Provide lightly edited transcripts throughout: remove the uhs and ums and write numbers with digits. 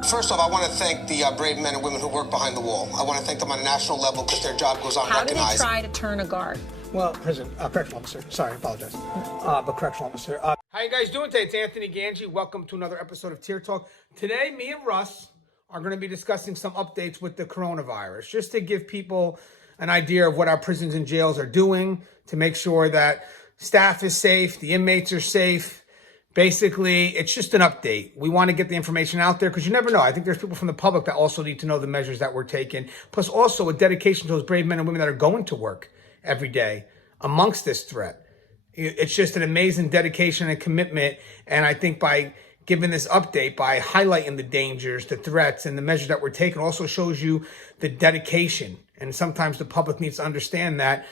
First off, I want to thank the brave men and women who work behind the wall. I want to thank them on a national level because their job goes unrecognized. How do they try to turn a guard? Well, correctional officer. Sorry, I apologize. But correctional officer. How you guys doing today? It's Anthony Gangi. Welcome to another episode of Tier Talk. Today, me and Russ are going to be discussing some updates with the coronavirus, just to give people an idea of what our prisons and jails are doing to make sure that staff is safe, the inmates are safe. Basically, it's just an update. We want to get the information out there because you never know. I think there's people from the public that also need to know the measures that we're taking. Plus also a dedication to those brave men and women that are going to work every day amongst this threat. It's just an amazing dedication and commitment. And I think by giving this update, by highlighting the dangers, the threats, and the measures that we're taking, also shows you the dedication. And sometimes the public needs to understand that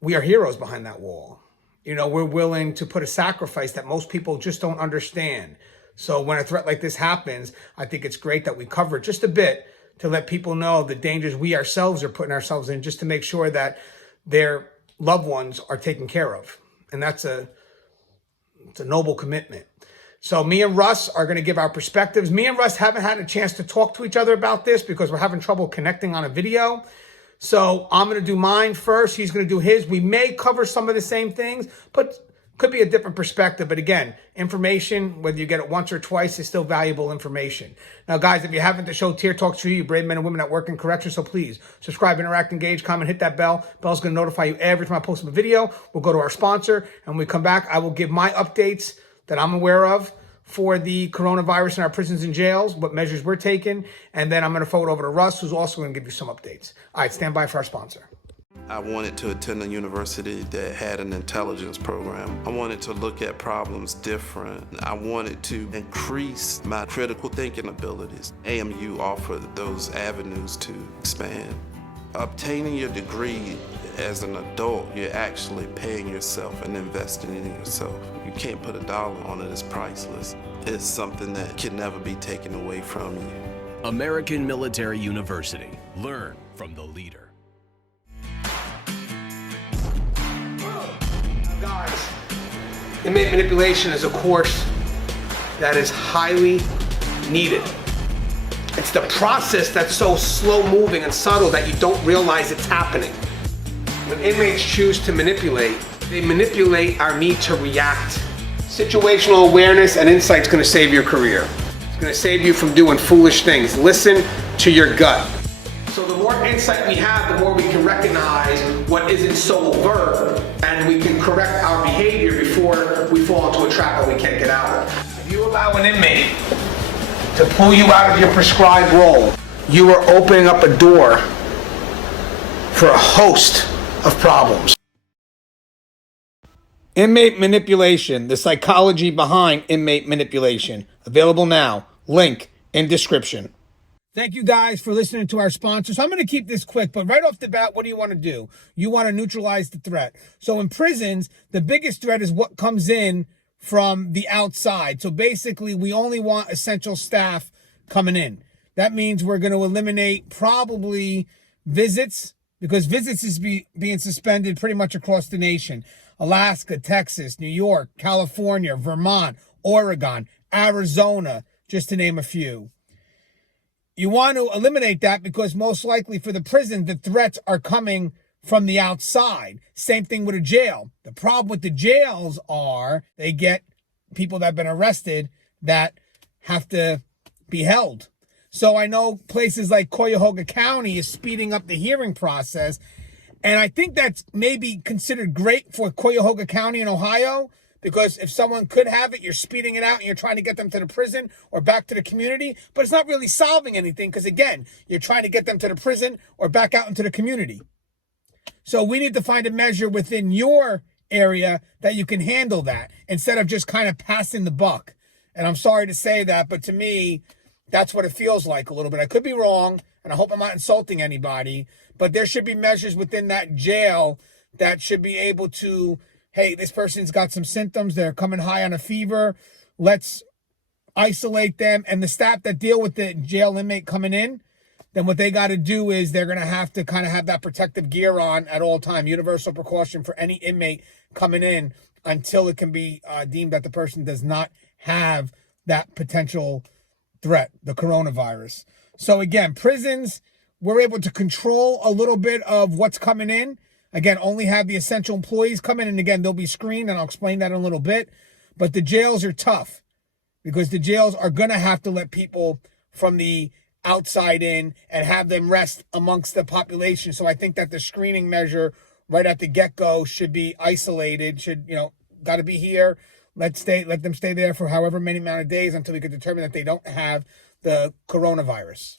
we are heroes behind that wall. You know, we're willing to put a sacrifice that most people just don't understand. So when a threat like this happens, I think it's great that we cover it just a bit to let people know the dangers we ourselves are putting ourselves in, just to make sure that their loved ones are taken care of. And it's a noble commitment. So me and Russ are going to give our perspectives. Me and Russ haven't had a chance to talk to each other about this because we're having trouble connecting on a video. So I'm going to do mine first. He's going to do his. We may cover some of the same things, but could be a different perspective. But again, information, whether you get it once or twice, is still valuable information. Now, guys, if you haven't, the show Tier Talks for you, brave men and women that work in corrections. So please subscribe, interact, engage, comment, hit that bell. Bell's going to notify you every time I post a video. We'll go to our sponsor. And when we come back, I will give my updates that I'm aware of for the coronavirus in our prisons and jails, what measures we're taking, and then I'm going to forward over to Russ, who's also going to give you some updates. All right, stand by for our sponsor. I wanted to attend a university that had an intelligence program. I wanted to look at problems different. I wanted to increase my critical thinking abilities. AMU offered those avenues to expand. Obtaining your degree as an adult, you're actually paying yourself and investing in yourself. You can't put a dollar on it, it's priceless. It's something that can never be taken away from you. American Military University. Learn from the leader. Guys, Inmate Manipulation is a course that is highly needed. It's the process that's so slow moving and subtle that you don't realize it's happening. When inmates choose to manipulate, they manipulate our need to react. Situational awareness and insight is going to save your career. It's going to save you from doing foolish things. Listen to your gut. So the more insight we have, the more we can recognize what isn't so overt, and we can correct our behavior before we fall into a trap that we can't get out of. If you allow an inmate to pull you out of your prescribed role, you are opening up a door for a host of problems. Inmate Manipulation, the psychology behind inmate manipulation. Available now. Link in description. Thank you guys for listening to our sponsors. So I'm going to keep this quick, but right off the bat, what do you want to do? You want to neutralize the threat. So in prisons, the biggest threat is what comes in from the outside. So basically, we only want essential staff coming in. That means we're going to eliminate probably visits, because visits is being suspended pretty much across the nation. Alaska, Texas, New York, California, Vermont, Oregon, Arizona, just to name a few. You want to eliminate that because most likely for the prison, the threats are coming from the outside. Same thing with a jail. The problem with the jails are they get people that have been arrested that have to be held. So I know places like Cuyahoga County is speeding up the hearing process. And I think that's maybe considered great for Cuyahoga County in Ohio, because if someone could have it, you're speeding it out and you're trying to get them to the prison or back to the community. But it's not really solving anything because, again, you're trying to get them to the prison or back out into the community. So we need to find a measure within your area that you can handle that instead of just kind of passing the buck. And I'm sorry to say that, but to me, that's what it feels like a little bit. I could be wrong, and I hope I'm not insulting anybody, but there should be measures within that jail that should be able to, hey, this person's got some symptoms. They're coming high on a fever. Let's isolate them. And the staff that deal with the jail inmate coming in, then what they got to do is they're going to have that protective gear on at all time, universal precaution for any inmate coming in until it can be deemed that the person does not have that potential threat, the coronavirus. So again, prisons, we're able to control a little bit of what's coming in. Again, only have the essential employees come in, and again, they'll be screened, and I'll explain that in a little bit. But the jails are tough because the jails are going to have to let people from the outside in and have them rest amongst the population. So I think that the screening measure right at the get-go should be isolated, got to be here. Let them stay there for however many amount of days until we can determine that they don't have the coronavirus.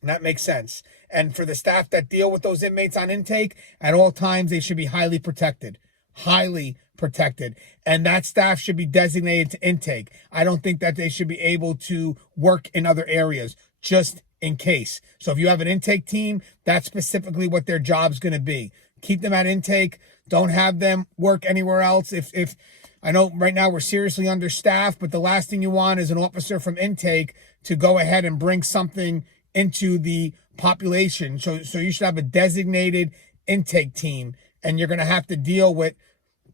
And that makes sense. And for the staff that deal with those inmates on intake, at all times, they should be highly protected. Highly protected. And that staff should be designated to intake. I don't think that they should be able to work in other areas, just in case. So if you have an intake team, that's specifically what their job's going to be. Keep them at intake. Don't have them work anywhere else. If I know right now we're seriously understaffed, but the last thing you want is an officer from intake to go ahead and bring something into the population. So you should have a designated intake team, and you're going to have to deal with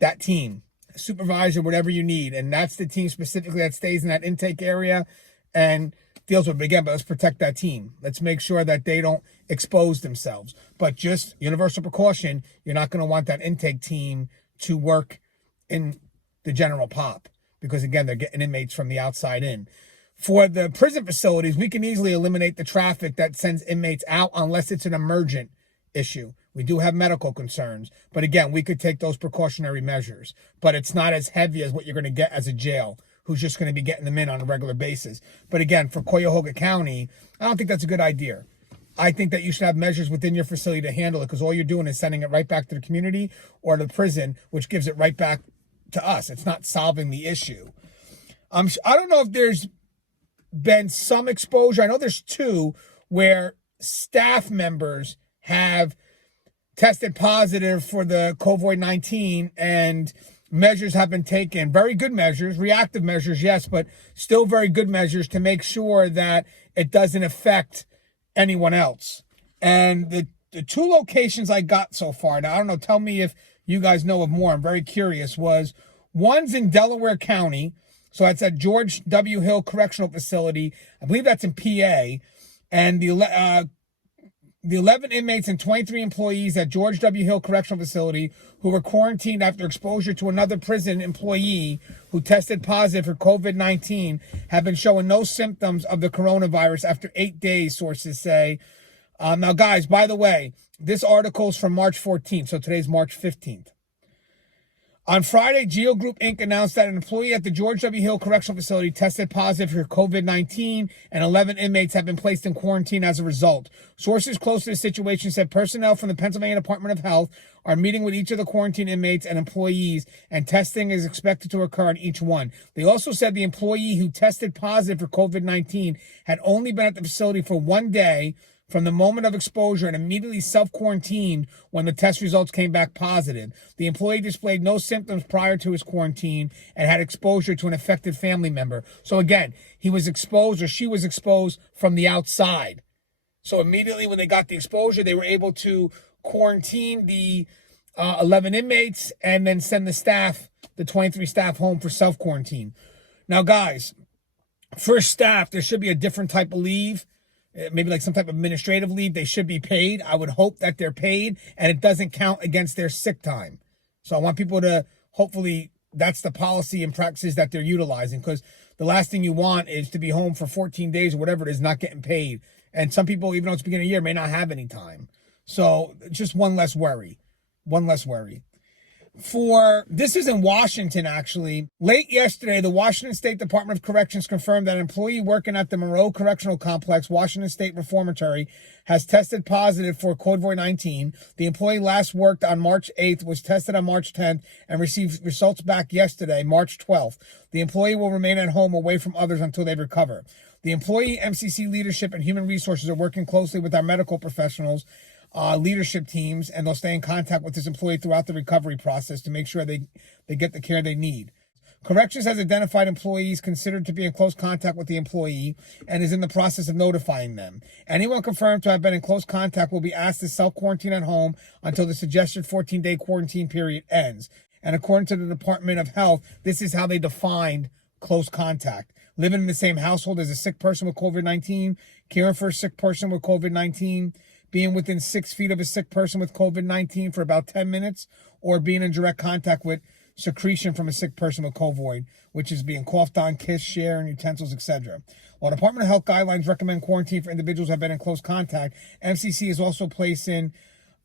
that team, supervisor, whatever you need. And that's the team specifically that stays in that intake area and deals with it. Again, but let's protect that team. Let's make sure that they don't expose themselves. But just universal precaution, you're not going to want that intake team to work in the general pop because, again, they're getting inmates from the outside in. For the prison facilities, we can easily eliminate the traffic that sends inmates out unless it's an emergent issue. We do have medical concerns, but again, we could take those precautionary measures, but it's not as heavy as what you're going to get as a jail, who's just going to be getting them in on a regular basis. But again, for Cuyahoga County, I don't think that's a good idea. I think that you should have measures within your facility to handle it because all you're doing is sending it right back to the community or to the prison, which gives it right back to us. It's not solving the issue. I don't know if there's been some exposure. I know there's two where staff members have tested positive for the COVID-19 and measures have been taken. Very good measures, reactive measures, yes, but still very good measures to make sure that it doesn't affect anyone else. And the two locations I got so far, now I don't know, tell me if you guys know of more, I'm very curious, was one's in Delaware County. So that's at George W. Hill Correctional Facility. I believe that's in PA. And the 11 inmates and 23 employees at George W. Hill Correctional Facility who were quarantined after exposure to another prison employee who tested positive for COVID-19 have been showing no symptoms of the coronavirus after 8 days, sources say. Now, guys, by the way, this article is from March 14th, so today's March 15th. On Friday, Geo Group Inc. announced that an employee at the George W. Hill Correctional Facility tested positive for COVID-19 and 11 inmates have been placed in quarantine as a result. Sources close to the situation said personnel from the Pennsylvania Department of Health are meeting with each of the quarantine inmates and employees, and testing is expected to occur on each one. They also said the employee who tested positive for COVID-19 had only been at the facility for 1 day from the moment of exposure and immediately self-quarantined when the test results came back positive. The employee displayed no symptoms prior to his quarantine and had exposure to an affected family member. So again, he was exposed or she was exposed from the outside. So immediately when they got the exposure, they were able to quarantine the 11 inmates and then send the 23 staff home for self-quarantine. Now, guys, for staff, there should be a different type of leave. Maybe like some type of administrative leave. They should be paid. I would hope that they're paid and it doesn't count against their sick time. So I want people to, hopefully that's the policy and practices that they're utilizing, because the last thing you want is to be home for 14 days or whatever it is, not getting paid. And some people, even though it's the beginning of the year, may not have any time. So just one less worry. One less worry. This is in Washington, actually. Late yesterday, the Washington State Department of Corrections confirmed that an employee working at the Moreau Correctional Complex, Washington State Reformatory, has tested positive for COVID-19. The employee last worked on March 8th, was tested on March 10th, and received results back yesterday, March 12th. The employee will remain at home away from others until they recover. The employee, MCC leadership, and human resources are working closely with our medical professionals, leadership teams, and they'll stay in contact with this employee throughout the recovery process to make sure they get the care they need. Corrections has identified employees considered to be in close contact with the employee and is in the process of notifying them. Anyone confirmed to have been in close contact will be asked to self-quarantine at home until the suggested 14-day quarantine period ends. And according to the Department of Health, this is how they defined close contact. living in the same household as a sick person with COVID-19, caring for a sick person with COVID-19, being within 6 feet of a sick person with COVID-19 for about 10 minutes, or being in direct contact with secretion from a sick person with COVID, which is being coughed on, kissed, shared, utensils, etc. While Department of Health guidelines recommend quarantine for individuals who have been in close contact, MCC is also placing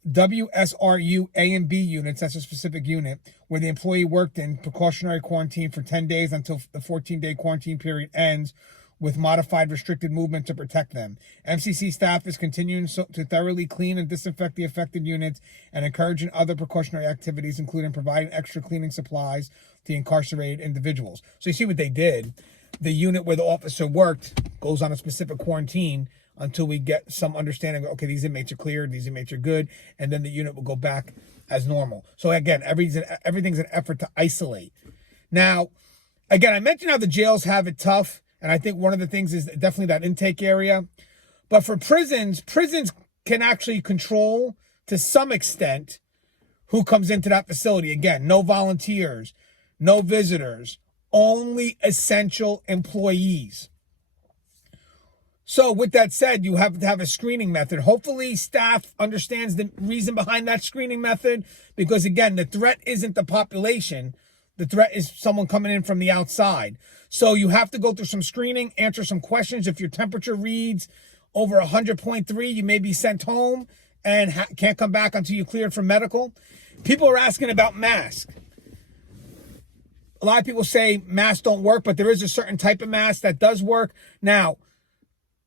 WSRU A and B units, that's a specific unit, where the employee worked in precautionary quarantine for 10 days until the 14-day quarantine period ends, with modified restricted movement to protect them. MCC staff is continuing to thoroughly clean and disinfect the affected units and encouraging other precautionary activities, including providing extra cleaning supplies to incarcerated individuals. So you see what they did. The unit where the officer worked goes on a specific quarantine until we get some understanding, okay, these inmates are cleared, these inmates are good, and then the unit will go back as normal. So again, everything's an effort to isolate. Now, again, I mentioned how the jails have it tough, and I think one of the things is definitely that intake area. But for prisons can actually control to some extent who comes into that facility. Again, no volunteers, no visitors, only essential employees. So with that said, you have to have a screening method. Hopefully staff understands the reason behind that screening method, because again, the threat isn't the population. The threat is someone coming in from the outside. So you have to go through some screening, answer some questions. If your temperature reads over 100.3, you may be sent home and can't come back until you're cleared for medical. People are asking about masks. A lot of people say masks don't work, but there is a certain type of mask that does work. Now,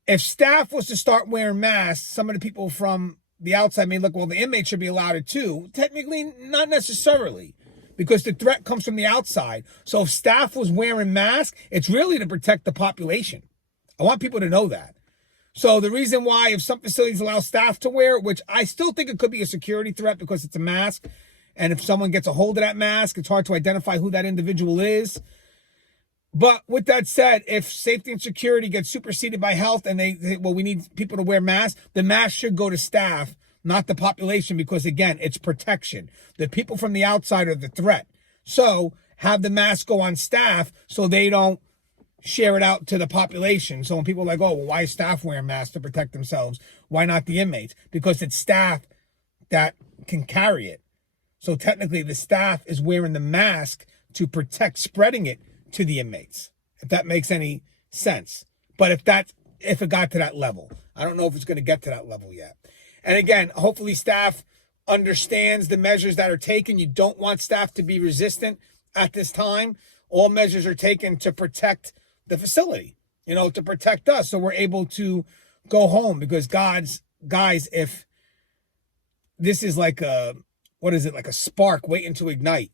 if staff was to start wearing masks, some of the people from the outside may look, well, the inmates should be allowed it too. Technically, not necessarily, because the threat comes from the outside. So if staff was wearing masks, it's really to protect the population. I want people to know that. So the reason why, if some facilities allow staff to wear it, which I still think it could be a security threat because it's a mask, and if someone gets a hold of that mask, it's hard to identify who that individual is. But with that said, if safety and security gets superseded by health and we need people to wear masks, the mask should go to staff, not the population, because again, it's protection. The people from the outside are the threat. So have the mask go on staff so they don't share it out to the population. So when people are like, oh, well, why is staff wearing masks to protect themselves? Why not the inmates? Because it's staff that can carry it. So technically the staff is wearing the mask to protect spreading it to the inmates, if that makes any sense. But if it got to that level, I don't know if it's going to get to that level yet. And again, hopefully staff understands the measures that are taken. You don't want staff to be resistant at this time. All measures are taken to protect the facility, to protect us, so we're able to go home. Because guys, if this is like a spark waiting to ignite,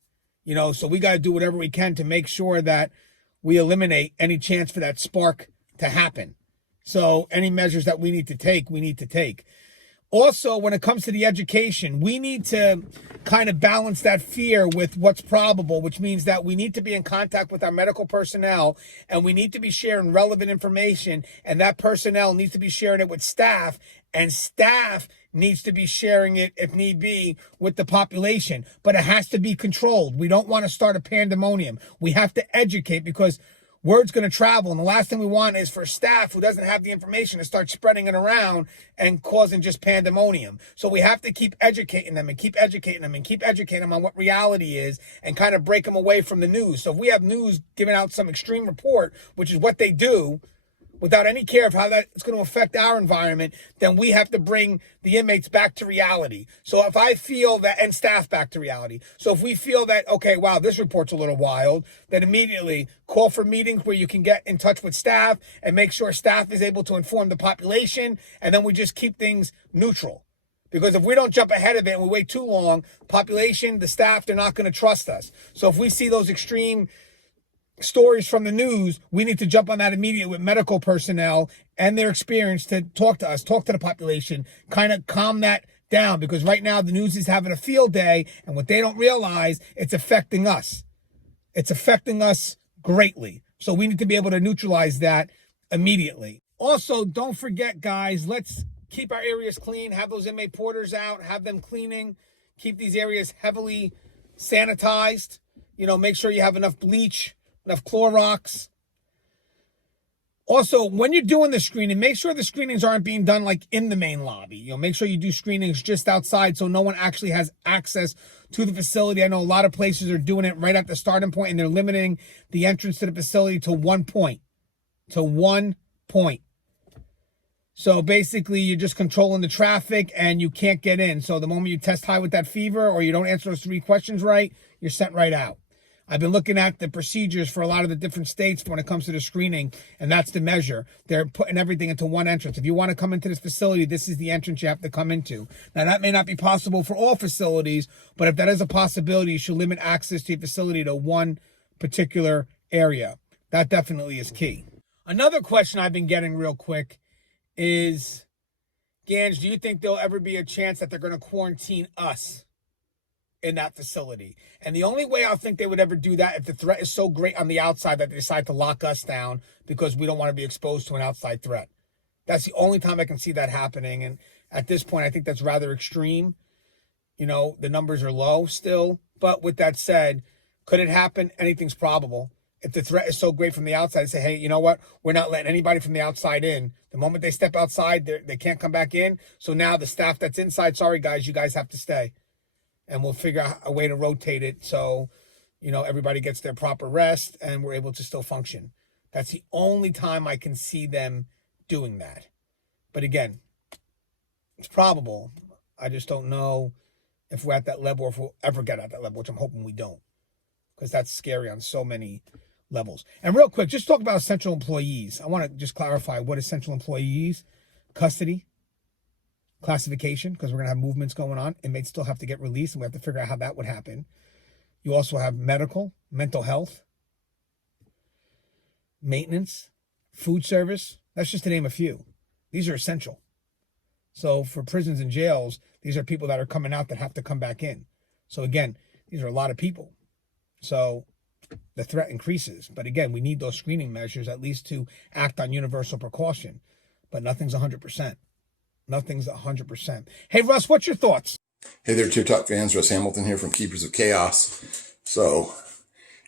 so we got to do whatever we can to make sure that we eliminate any chance for that spark to happen. So any measures that we need to take. Also, when it comes to the education, we need to kind of balance that fear with what's probable, which means that we need to be in contact with our medical personnel, and we need to be sharing relevant information, and that personnel needs to be sharing it with staff, and staff needs to be sharing it, if need be, with the population. But it has to be controlled. We don't want to start a pandemonium. We have to educate, because word's going to travel. And the last thing we want is for staff who doesn't have the information to start spreading it around and causing just pandemonium. So we have to keep educating them on what reality is, and kind of break them away from the news. So if we have news giving out some extreme report, which is what they do, without any care of how that's going to affect our environment, then we have to bring the inmates back to reality. So if I feel that, and staff back to reality. So if we feel that, okay, wow, this report's a little wild, then immediately call for meetings where you can get in touch with staff and make sure staff is able to inform the population, and then we just keep things neutral. Because if we don't jump ahead of it and we wait too long, population, the staff, they're not going to trust us. So if we see those extreme stories from the news, we need to jump on that immediately with medical personnel and their experience to talk to us, talk to the population, kind of calm that down. Because right now the news is having a field day, and what they don't realize, it's affecting us. It's affecting us greatly. So we need to be able to neutralize that immediately. Also, don't forget, guys, let's keep our areas clean, have those inmate porters out, have them cleaning, keep these areas heavily sanitized, make sure you have enough bleach, enough Clorox. Also, when you're doing the screening, make sure the screenings aren't being done like in the main lobby. Make sure you do screenings just outside so no one actually has access to the facility. I know a lot of places are doing it right at the starting point, and they're limiting the entrance to the facility to 1 point. To 1 point. So basically, you're just controlling the traffic and you can't get in. So the moment you test high with that fever or you don't answer those 3 questions right, you're sent right out. I've been looking at the procedures for a lot of the different states when it comes to the screening, and that's the measure. They're putting everything into one entrance. If you want to come into this facility, this is the entrance you have to come into. Now, that may not be possible for all facilities, but if that is a possibility, you should limit access to your facility to one particular area. That definitely is key. Another question I've been getting real quick is, Gange, do you think there'll ever be a chance that they're going to quarantine us in that facility? And the only way I think they would ever do that if the threat is so great on the outside that they decide to lock us down because we don't want to be exposed to an outside threat. That's the only time I can see that happening. And at this point, I think that's rather extreme. The numbers are low still. But with that said, could it happen? Anything's probable. If the threat is so great from the outside, say, hey, you know what? We're not letting anybody from the outside in. The moment they step outside, they can't come back in. So now the staff that's inside, sorry, guys, you guys have to stay. And we'll figure out a way to rotate it so, everybody gets their proper rest and we're able to still function. That's the only time I can see them doing that. But again, it's probable. I just don't know if we're at that level or if we'll ever get at that level, which I'm hoping we don't. Because that's scary on so many levels. And real quick, just talk about essential employees. I want to just clarify what essential employees, custody, classification, because we're going to have movements going on. Inmates still have to get released, and we have to figure out how that would happen. You also have medical, mental health, maintenance, food service. That's just to name a few. These are essential. So for prisons and jails, these are people that are coming out that have to come back in. So again, these are a lot of people. So the threat increases. But again, we need those screening measures at least to act on universal precaution. But nothing's 100%. Nothing's 100%. Hey, Russ, what's your thoughts? Hey there, Tier Talk fans. Russ Hamilton here from Keepers of Chaos. So,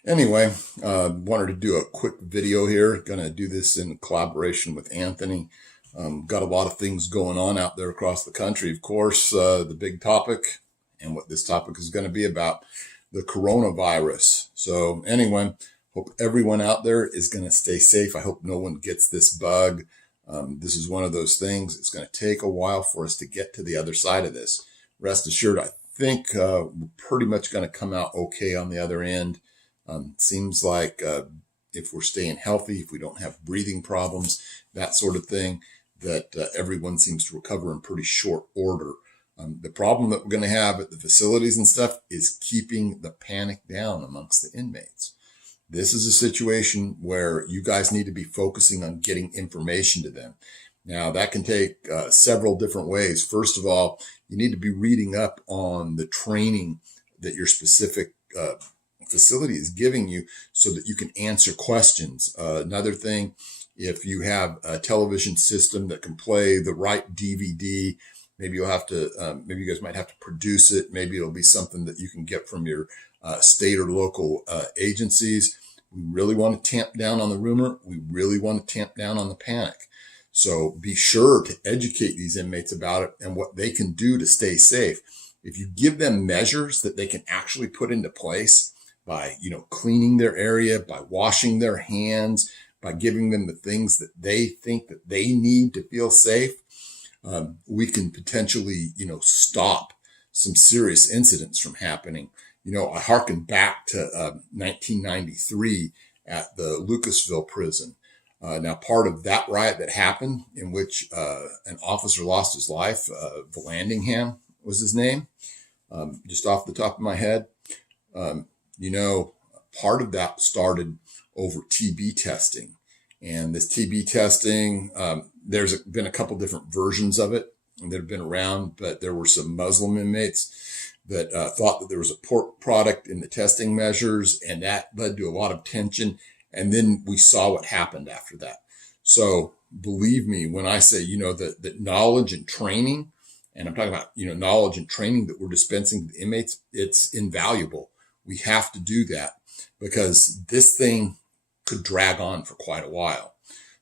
anyway, wanted to do a quick video here. Going to do this in collaboration with Anthony. Got a lot of things going on out there across the country. Of course, the big topic and what this topic is going to be about, the coronavirus. So, anyway, hope everyone out there is going to stay safe. I hope no one gets this bug. This is one of those things. It's going to take a while for us to get to the other side of this. Rest assured, I think we're pretty much going to come out okay on the other end. Seems like if we're staying healthy, if we don't have breathing problems, that sort of thing, that everyone seems to recover in pretty short order. The problem that we're going to have at the facilities and stuff is keeping the panic down amongst the inmates. This is a situation where you guys need to be focusing on getting information to them. Now, that can take several different ways. First of all, you need to be reading up on the training that your specific facility is giving you so that you can answer questions. Another thing, if you have a television system that can play the right DVD, maybe you'll have to, maybe you guys might have to produce it. Maybe it'll be something that you can get from your state or local agencies. We really want to tamp down on the rumor. We really want to tamp down on the panic. So be sure to educate these inmates about it and what they can do to stay safe. If you give them measures that they can actually put into place by, cleaning their area, by washing their hands, by giving them the things that they think that they need to feel safe, we can potentially, stop some serious incidents from happening. I hearken back to 1993 at the Lucasville prison. Now, part of that riot that happened in which an officer lost his life, Vallandingham was his name, just off the top of my head. Part of that started over TB testing. And this TB testing, there's been a couple different versions of it that have been around, but there were some Muslim inmates that thought that there was a pork product in the testing measures, and that led to a lot of tension. And then we saw what happened after that. So believe me when I say, that knowledge and training, and I'm talking about, knowledge and training that we're dispensing to the inmates, it's invaluable. We have to do that because this thing could drag on for quite a while.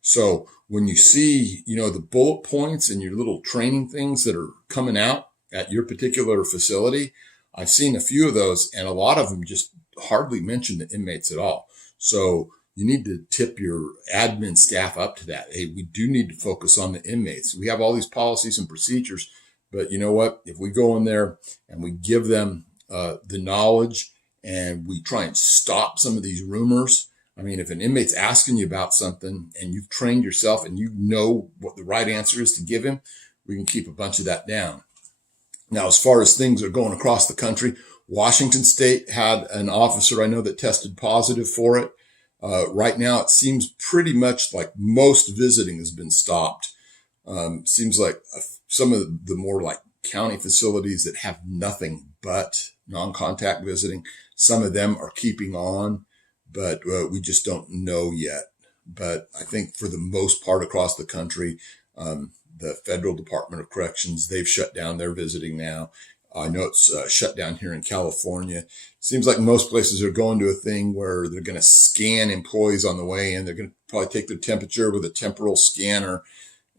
So when you see, the bullet points and your little training things that are coming out at your particular facility, I've seen a few of those, and a lot of them just hardly mention the inmates at all. So you need to tip your admin staff up to that. Hey, we do need to focus on the inmates. We have all these policies and procedures, but you know what? If we go in there and we give them the knowledge and we try and stop some of these rumors. I mean, if an inmate's asking you about something and you've trained yourself and you know what the right answer is to give him, we can keep a bunch of that down. Now, as far as things are going across the country, Washington State had an officer I know that tested positive for it. Right now, it seems pretty much like most visiting has been stopped. Seems like some of the more like county facilities that have nothing but non-contact visiting, some of them are keeping on, but we just don't know yet. But I think for the most part across the country, the Federal Department of Corrections, they've shut down their visiting now. I know it's shut down here in California. Seems like most places are going to a thing where they're going to scan employees on the way in. They're going to probably take their temperature with a temporal scanner.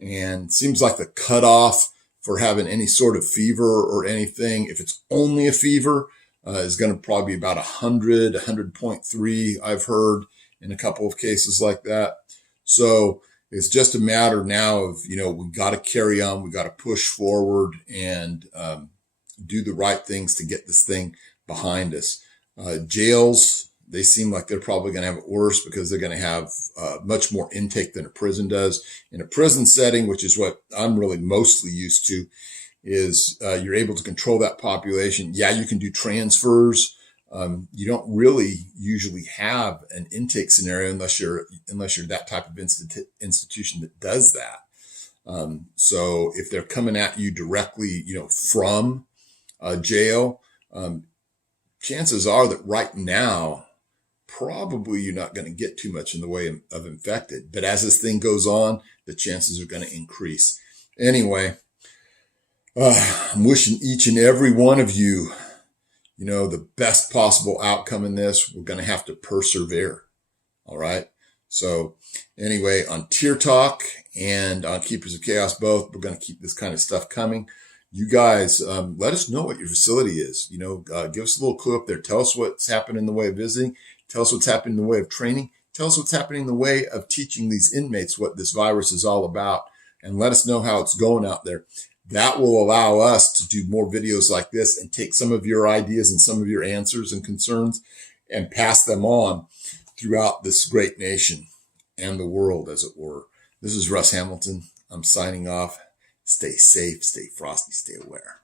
And seems like the cutoff for having any sort of fever or anything, if it's only a fever, is going to probably be about 100, 100.3, I've heard in a couple of cases like that. So it's just a matter now of, we got to carry on. We got to push forward and do the right things to get this thing behind us. Jails, they seem like they're probably going to have it worse because they're going to have much more intake than a prison does. In a prison setting, which is what I'm really mostly used to, is you're able to control that population. Yeah, you can do transfers. You don't really usually have an intake scenario unless you're that type of institution that does that. So if they're coming at you directly, from a jail, chances are that right now, probably you're not going to get too much in the way of infected. But as this thing goes on, the chances are going to increase. Anyway, I'm wishing each and every one of you, the best possible outcome in this. We're going to have to persevere. All right. So anyway, on Tier Talk and on Keepers of Chaos both, we're going to keep this kind of stuff coming. You guys, let us know what your facility is. Give us a little clue up there. Tell us what's happened in the way of visiting. Tell us what's happening in the way of training. Tell us what's happening in the way of teaching these inmates what this virus is all about. And let us know how it's going out there. That will allow us to do more videos like this and take some of your ideas and some of your answers and concerns and pass them on throughout this great nation and the world, as it were. This is Russ Hamilton. I'm signing off. Stay safe, stay frosty, stay aware.